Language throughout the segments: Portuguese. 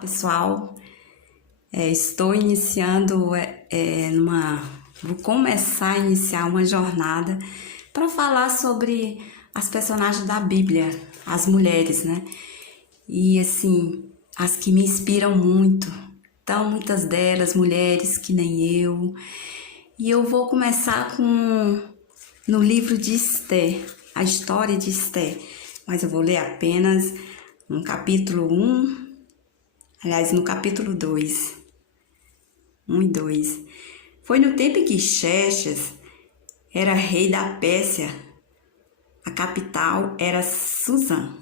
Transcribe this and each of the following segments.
Pessoal, estou iniciando vou começar a iniciar uma jornada para falar sobre as personagens da Bíblia, as mulheres, né? E assim, as que me inspiram muito. Então, muitas delas, mulheres que nem eu. E eu vou começar no livro de Esther, a história de Esther. Mas eu vou ler apenas no capítulo 1. Aliás, no capítulo 2, 1 e 2. Foi no tempo em que Xerxes era rei da Pérsia, a capital era Suzã.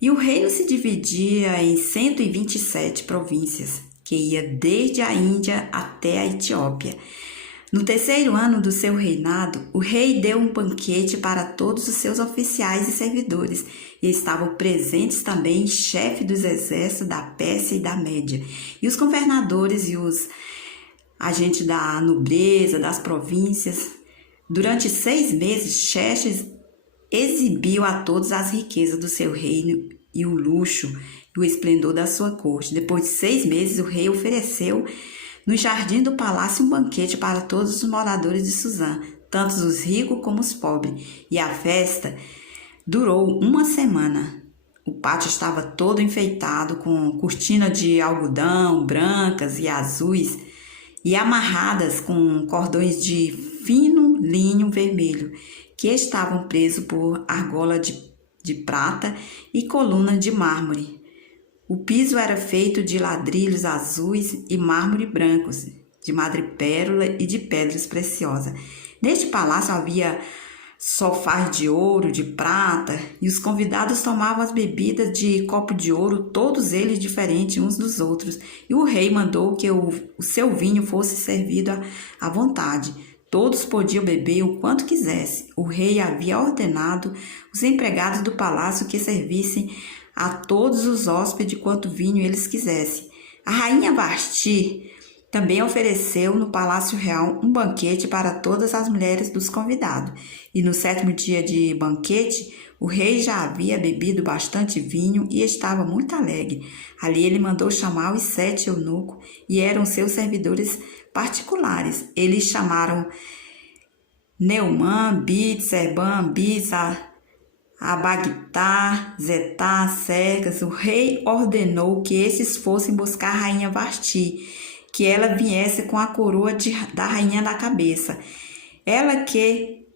E o reino se dividia em 127 províncias, que ia desde a Índia até a Etiópia. No terceiro ano do seu reinado, o rei deu um banquete para todos os seus oficiais e servidores, e estavam presentes também chefes dos exércitos da Pérsia e da Média, e os governadores e os agentes da nobreza, das províncias. Durante 6 meses, Xerxes exibiu a todos as riquezas do seu reino e o luxo e o esplendor da sua corte. Depois de 6 meses, o rei ofereceu no jardim do palácio um banquete para todos os moradores de Suzã, tanto os ricos como os pobres, e a festa durou 1 semana. O pátio estava todo enfeitado com cortinas de algodão brancas e azuis e amarradas com cordões de fino linho vermelho, que estavam presos por argola de prata e colunas de mármore. O piso era feito de ladrilhos azuis e mármore brancos, de madrepérola e de pedras preciosas. Neste palácio havia sofás de ouro, de prata, e os convidados tomavam as bebidas de copo de ouro, todos eles diferentes uns dos outros. E o rei mandou que o seu vinho fosse servido à vontade. Todos podiam beber o quanto quisessem. O rei havia ordenado os empregados do palácio que servissem a todos os hóspedes quanto vinho eles quisessem. A rainha Vasti também ofereceu no Palácio Real um banquete para todas as mulheres dos convidados. E no 7º dia de banquete, o rei já havia bebido bastante vinho e estava muito alegre. Ali ele mandou chamar os 7 eunucos e eram seus servidores particulares. Eles chamaram Neumã, Bits, Erbã, Bits, Abagtá, Zetá, Cercas. O rei ordenou que esses fossem buscar a rainha Vasti, que ela viesse com a coroa da rainha na cabeça. Ela que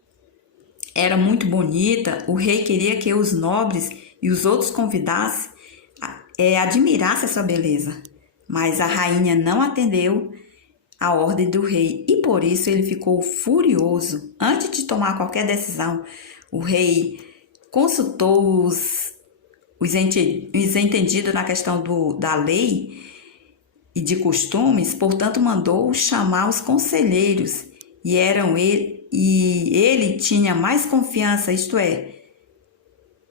era muito bonita, o rei queria que os nobres e os outros convidados admirassem essa beleza. Mas a rainha não atendeu a ordem do rei e por isso ele ficou furioso. Antes de tomar qualquer decisão, o rei consultou os entendidos na questão da lei e de costumes, portanto mandou chamar os conselheiros, e ele tinha mais confiança, isto é,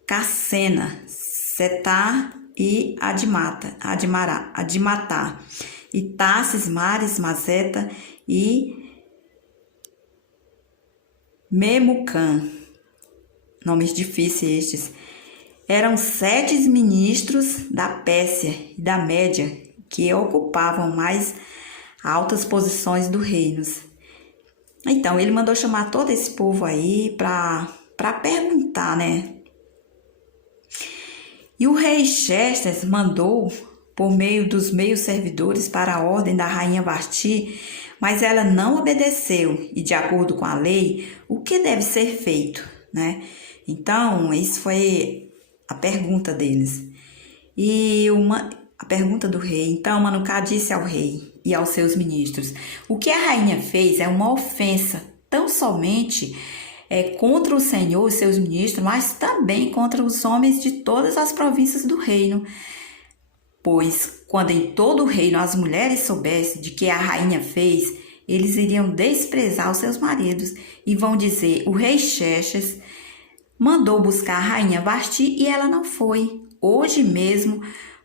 Cassena, Setar e Admatá, e Tasses, Mares, Mazeta e Memucã. Nomes difíceis estes. Eram 7 ministros da Pérsia e da Média que ocupavam mais altas posições do reino. Então, ele mandou chamar todo esse povo aí para perguntar, né? E o rei Xerxes mandou, por meio dos meios servidores, para a ordem da rainha Vasti, mas ela não obedeceu, e de acordo com a lei, o que deve ser feito, né? Então, isso foi a pergunta deles. A pergunta do rei. Então, Manucá disse ao rei e aos seus ministros: o que a rainha fez é uma ofensa, tão somente contra o Senhor e seus ministros, mas também contra os homens de todas as províncias do reino. Pois, quando em todo o reino as mulheres soubessem de que a rainha fez, eles iriam desprezar os seus maridos e vão dizer: o rei Xerxes mandou buscar a rainha Vasti e ela não foi. Hoje mesmo,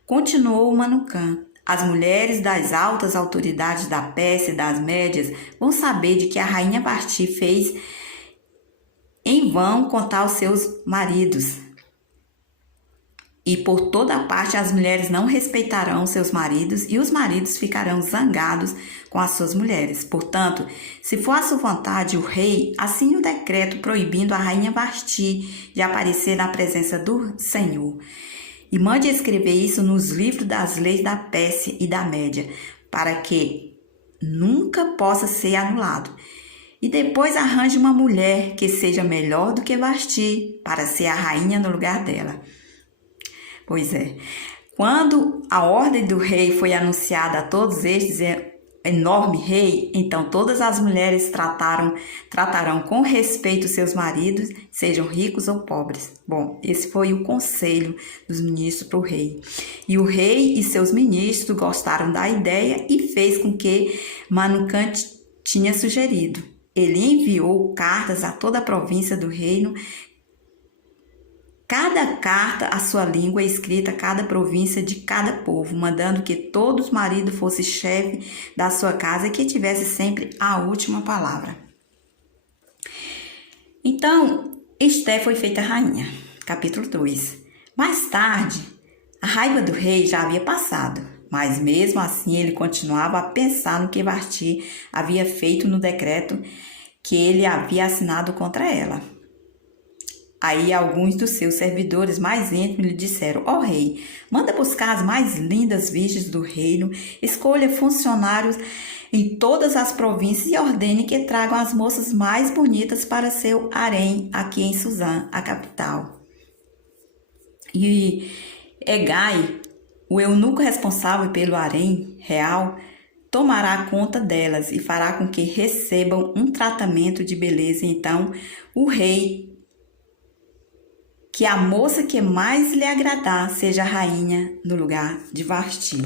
continuou Manucã, as mulheres das altas autoridades da Pérsia e das Médias vão saber de que a rainha Vasti fez em vão contar aos seus maridos. E por toda parte as mulheres não respeitarão seus maridos e os maridos ficarão zangados com as suas mulheres. Portanto, se for a sua vontade, o rei assine o decreto proibindo a rainha Vasti de aparecer na presença do Senhor. E mande escrever isso nos livros das leis da Pérsia e da Média, para que nunca possa ser anulado. E depois arranje uma mulher que seja melhor do que Vasti para ser a rainha no lugar dela. Pois é, quando a ordem do rei foi anunciada a todos estes enorme rei, então todas as mulheres tratarão com respeito seus maridos, sejam ricos ou pobres. Bom, esse foi o conselho dos ministros para o rei. E o rei e seus ministros gostaram da ideia e fez com que Manucan tinha sugerido. Ele enviou cartas a toda a província do reino, cada carta a sua língua escrita a cada província de cada povo, mandando que todos os maridos fossem chefe da sua casa e que tivesse sempre a última palavra. Então, Esté foi feita rainha. Capítulo 2. Mais tarde, a raiva do rei já havia passado, mas mesmo assim ele continuava a pensar no que Vasti havia feito no decreto que ele havia assinado contra ela. Aí alguns dos seus servidores mais íntimos lhe disseram: ó rei, manda buscar as mais lindas virgens do reino, escolha funcionários em todas as províncias e ordene que tragam as moças mais bonitas para seu harém aqui em Suzã, a capital. E Hegai, o eunuco responsável pelo harém real, tomará conta delas e fará com que recebam um tratamento de beleza. Então o rei que a moça que mais lhe agradar seja rainha no lugar de Vasti.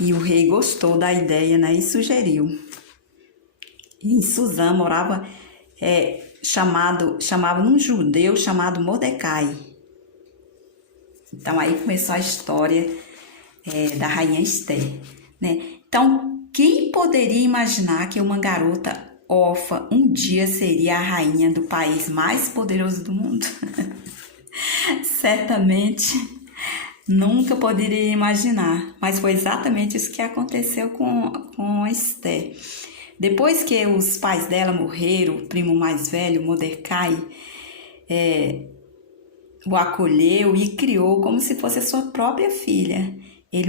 E o rei gostou da ideia, né, e sugeriu. E em Suzã morava chamava um judeu chamado Mordecai. Então aí começou a história da rainha Esté, né? Então, quem poderia imaginar que uma garota órfã um dia seria a rainha do país mais poderoso do mundo? Certamente nunca poderia imaginar, mas foi exatamente isso que aconteceu com Esté. Depois que os pais dela morreram, o primo mais velho, Mordecai, o acolheu e criou como se fosse a sua própria filha.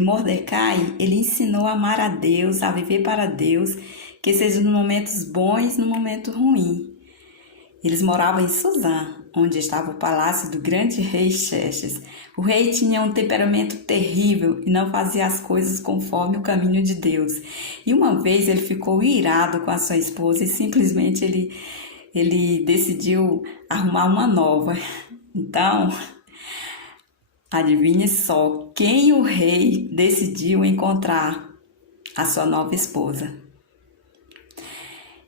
Mordecai, ele ensinou a amar a Deus, a viver para Deus, que seja nos momentos bons e no momento ruim. Eles moravam em Suzã, onde estava o palácio do grande rei Xerxes. O rei tinha um temperamento terrível e não fazia as coisas conforme o caminho de Deus. E uma vez ele ficou irado com a sua esposa e simplesmente ele decidiu arrumar uma nova. Então, adivinhe só quem o rei decidiu encontrar a sua nova esposa.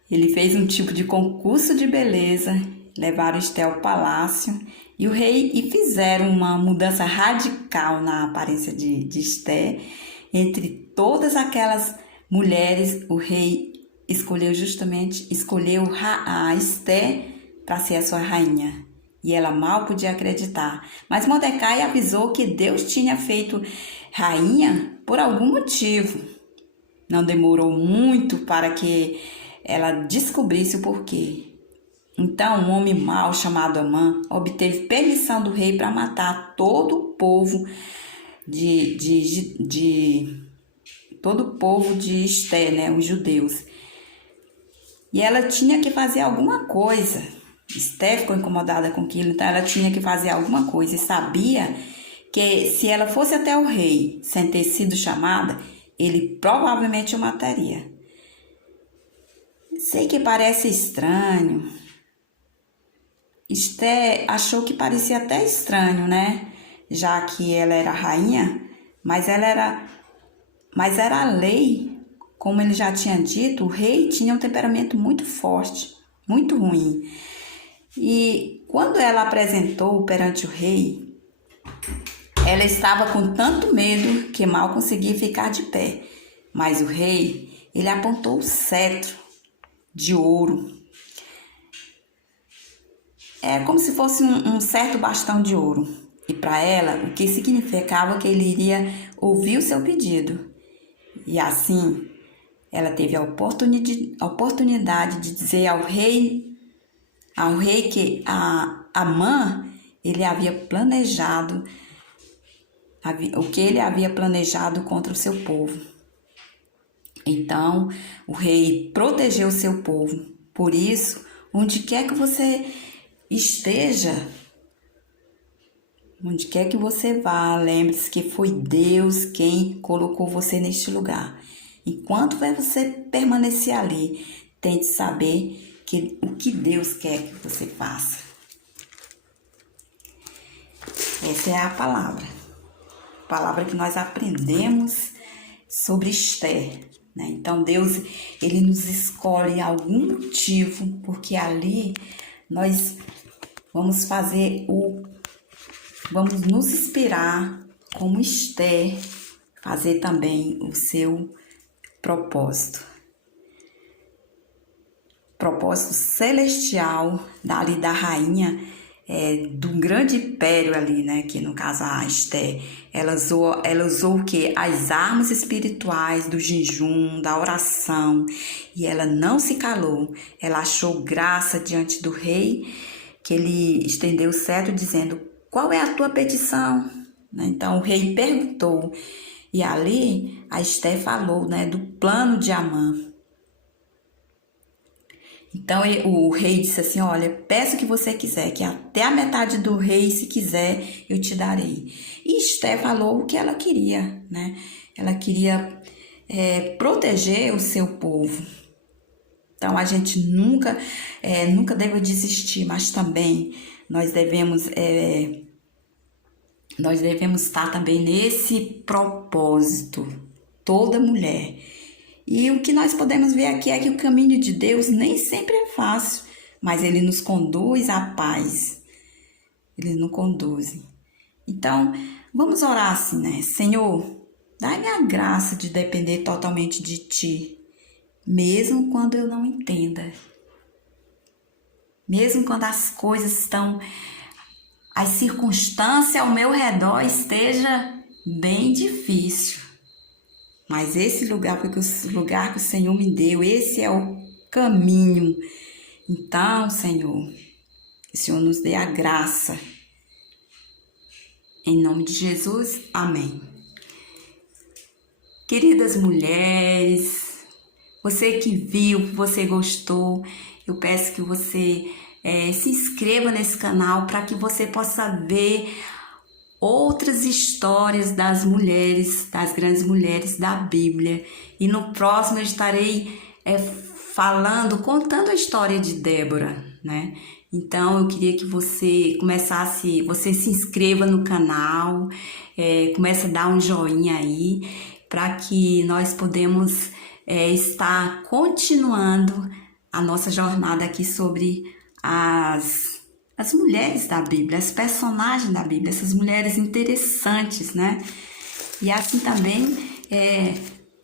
Ele fez um tipo de concurso de beleza, levaram Esté ao palácio e o rei fizeram uma mudança radical na aparência de Esté. Entre todas aquelas mulheres, o rei escolheu a Esté para ser a sua rainha. E ela mal podia acreditar. Mas Mordecai avisou que Deus tinha feito rainha por algum motivo. Não demorou muito para que ela descobrisse o porquê. Então, um homem mau chamado Amã obteve permissão do rei para matar todo o povo de Esté, né, os judeus. E ela tinha que fazer alguma coisa. Esté ficou incomodada com aquilo, então ela tinha que fazer alguma coisa e sabia que se ela fosse até o rei sem ter sido chamada, ele provavelmente o mataria. Sei que parece estranho. Esté achou que parecia até estranho, né? Já que ela era rainha, mas era a lei. Como ele já tinha dito, o rei tinha um temperamento muito forte, muito ruim. E quando ela apresentou perante o rei, ela estava com tanto medo que mal conseguia ficar de pé. Mas o rei, ele apontou o cetro de ouro. É como se fosse um certo bastão de ouro. e para ela, o que significava que ele iria ouvir o seu pedido. E assim, ela teve a oportunidade de dizer ao rei que Amã, ele havia planejado, o que ele havia planejado contra o seu povo. Então, o rei protegeu o seu povo. Por isso, onde quer que você esteja, onde quer que você vá, lembre-se que foi Deus quem colocou você neste lugar. Enquanto você permanecer ali, tente saber o que Deus quer que você faça. Essa é a palavra que nós aprendemos sobre Esther, né? Então Deus, ele nos escolhe algum motivo, porque ali nós vamos nos inspirar como Esther, fazer também o seu propósito celestial dali da rainha, do grande império ali, né, que no caso a Esther, ela usou o quê? As armas espirituais do jejum, da oração, e ela não se calou, ela achou graça diante do rei, que ele estendeu o cetro dizendo, qual é a tua petição? Então o rei perguntou, e ali a Esther falou, né, do plano de Amã. Então o rei disse assim, olha, peça o que você quiser, que até a metade do rei, se quiser, eu te darei. E Esther falou o que ela queria, né? Ela queria proteger o seu povo. Então a gente nunca deve desistir, mas também nós devemos estar também nesse propósito, toda mulher. E o que nós podemos ver aqui é que o caminho de Deus nem sempre é fácil, mas ele nos conduz à paz. Ele nos conduz. Então, vamos orar assim, né? Senhor, dá-me a graça de depender totalmente de Ti, mesmo quando eu não entenda. Mesmo quando as coisas as circunstâncias ao meu redor esteja bem difícil. Mas esse lugar foi o lugar que o Senhor me deu, esse é o caminho. Então, Senhor, que o Senhor nos dê a graça. Em nome de Jesus, amém. Queridas mulheres, você que viu, que você gostou, eu peço que você se inscreva nesse canal para que você possa ver outras histórias das mulheres, das grandes mulheres da Bíblia. E no próximo eu estarei contando a história de Débora, né? Então eu queria que você você se inscreva no canal, comece a dar um joinha aí, para que nós podemos estar continuando a nossa jornada aqui sobre as mulheres da Bíblia, as personagens da Bíblia, essas mulheres interessantes, né? E assim também,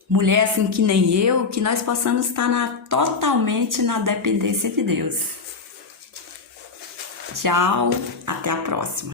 mulher assim que nem eu, que nós possamos estar totalmente na dependência de Deus. Tchau, até a próxima.